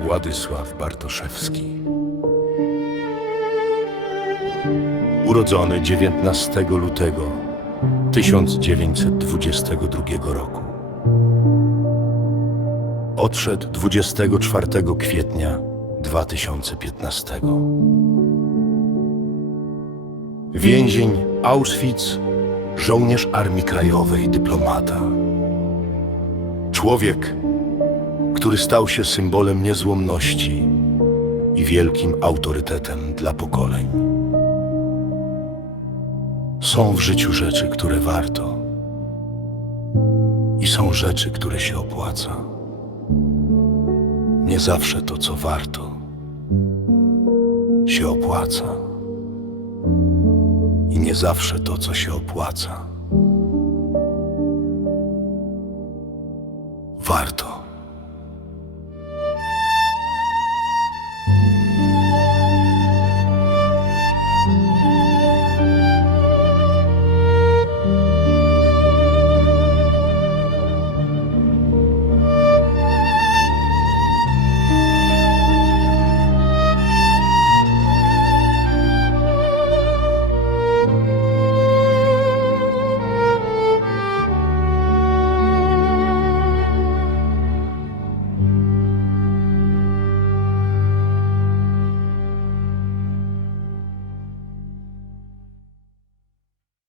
Władysław Bartoszewski. Urodzony 19 lutego 1922 roku. Odszedł 24 kwietnia 2015. Więzień Auschwitz, żołnierz Armii Krajowej, dyplomata. Człowiek, który stał się symbolem niezłomności i wielkim autorytetem dla pokoleń. Są w życiu rzeczy, które warto, i są rzeczy, które się opłaca. Nie zawsze to, co warto, się opłaca. I nie zawsze to, co się opłaca,